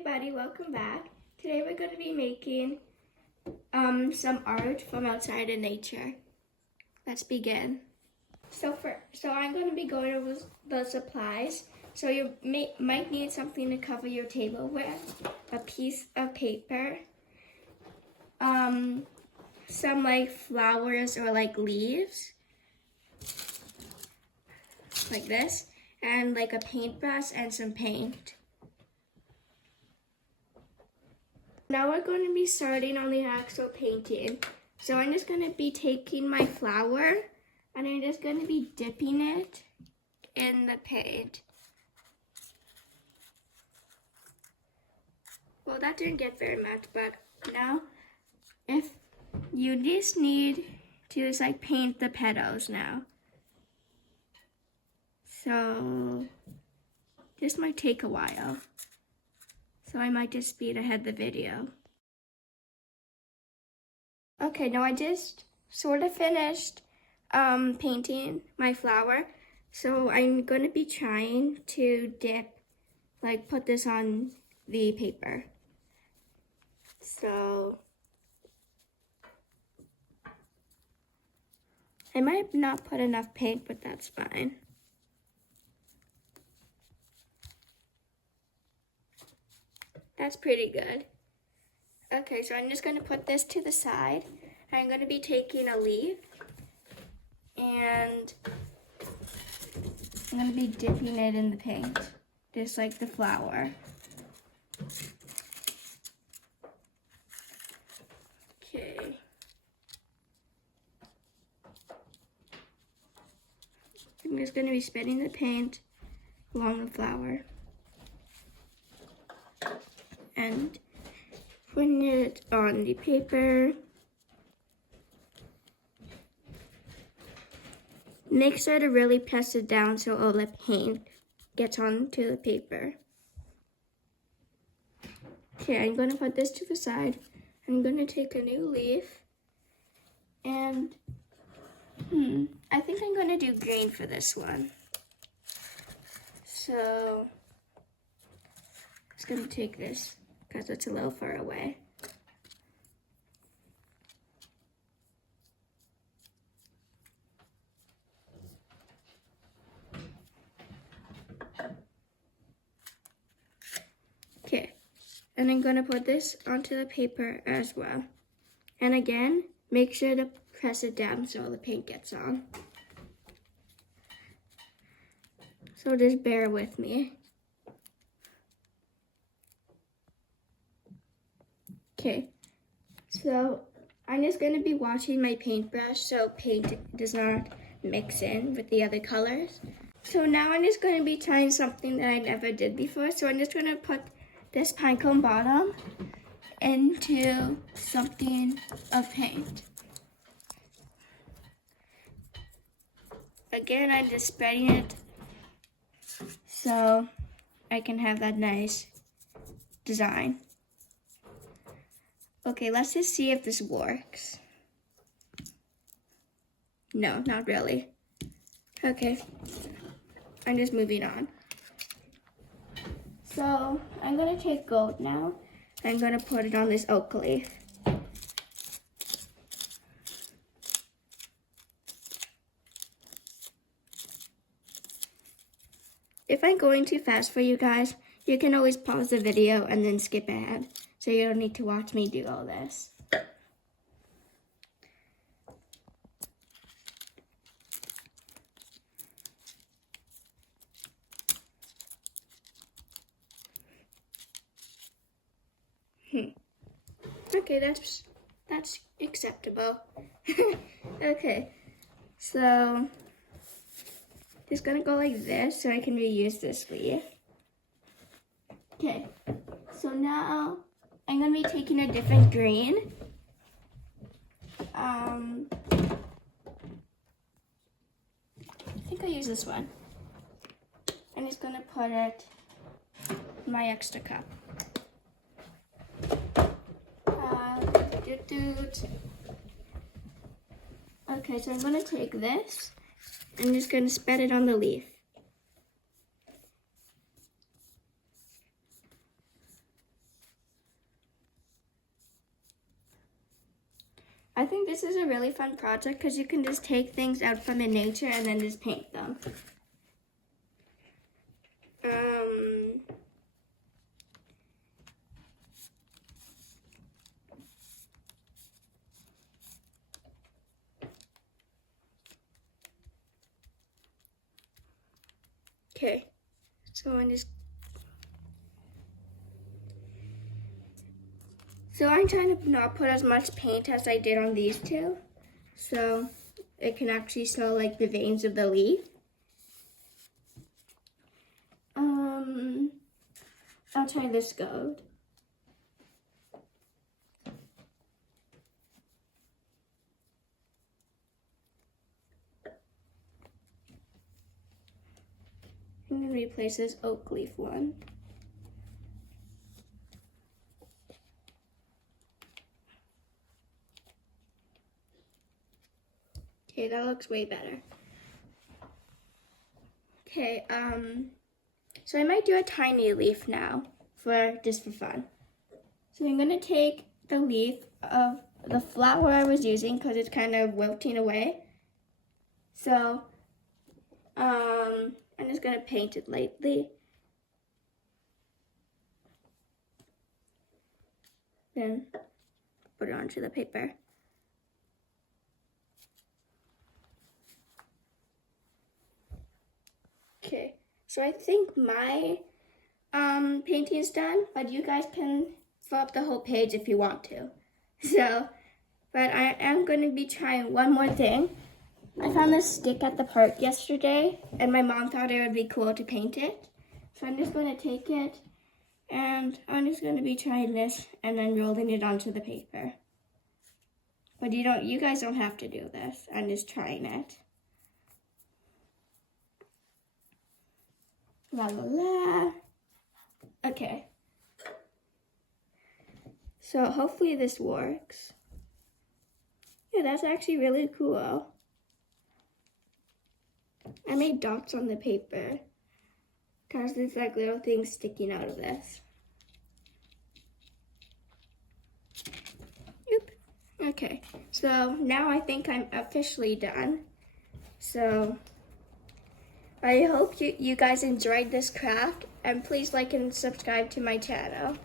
everybody, welcome back. Today we're going to be making some art from outside in nature. Let's begin. So I'm going to be going over the supplies. So you might need something to cover your table with, a piece of paper, some like flowers or like leaves, like this, and like a paintbrush and some paint. Now we're going to be starting on the actual painting. So I'm just going to be taking my flower and I'm just going to be dipping it in the paint. Well, that didn't get very much, but now if you just need to just like paint the petals now. So this might take a while. So I might just speed ahead the video. Okay, now I just sort of finished painting my flower. So I'm going to be trying to put this on the paper. So I might not put enough paint, but that's fine. That's pretty good. Okay, so I'm just going to put this to the side. I'm going to be taking a leaf and I'm going to be dipping it in the paint, just like the flower. Okay. I'm just going to be spreading the paint along the flower and putting it on the paper. Make sure to really press it down so all the paint gets onto the paper. Okay, I'm going to put this to the side. I'm going to take a new leaf and I think I'm going to do green for this one. So I'm just going to take this because it's a little far away. Okay, and I'm going to put this onto the paper as well. And again, make sure to press it down so all the paint gets on. So just bear with me. Okay, so I'm just going to be washing my paintbrush so paint does not mix in with the other colors. So now I'm just going to be trying something that I never did before. So I'm just going to put this pinecone bottom into something of paint. Again, I'm just spreading it so I can have that nice design. Okay, let's just see if this works. No, not really. Okay, I'm just moving on. So I'm gonna take gold now. I'm gonna put it on this oak leaf. If I'm going too fast for you guys, you can always pause the video and then skip ahead, so you don't need to watch me do all this. Okay, that's acceptable. Okay, so just gonna go like this so I can reuse this leaf. Okay, so now I'm gonna be taking a different green. I think I'll use this one. I'm just gonna put it in my extra cup. Okay, so I'm gonna take this. I'm just gonna spread it on the leaf. I think this is a really fun project because you can just take things out from the nature and then just paint them. Okay, so I'm trying to not put as much paint as I did on these two, so it can actually show like the veins of the leaf. I'll try this gold. I'm gonna replace this oak leaf one. Okay, that looks way better. Okay, so I might do a tiny leaf now, just for fun. So I'm gonna take the leaf of the flower I was using because it's kind of wilting away. So, I'm just gonna paint it lightly. Then put it onto the paper. Okay, so I think my painting is done, but you guys can fill up the whole page if you want to. So, but I am going to be trying one more thing. I found this stick at the park yesterday, and my mom thought it would be cool to paint it. So I'm just going to take it, and I'm just going to be trying this, and then rolling it onto the paper. But you guys don't have to do this. I'm just trying it. La la la. Okay. So hopefully this works. Yeah, that's actually really cool. I made dots on the paper because there's like little things sticking out of this. Oop. Okay, so now I think I'm officially done. So I hope you guys enjoyed this craft, and please like and subscribe to my channel.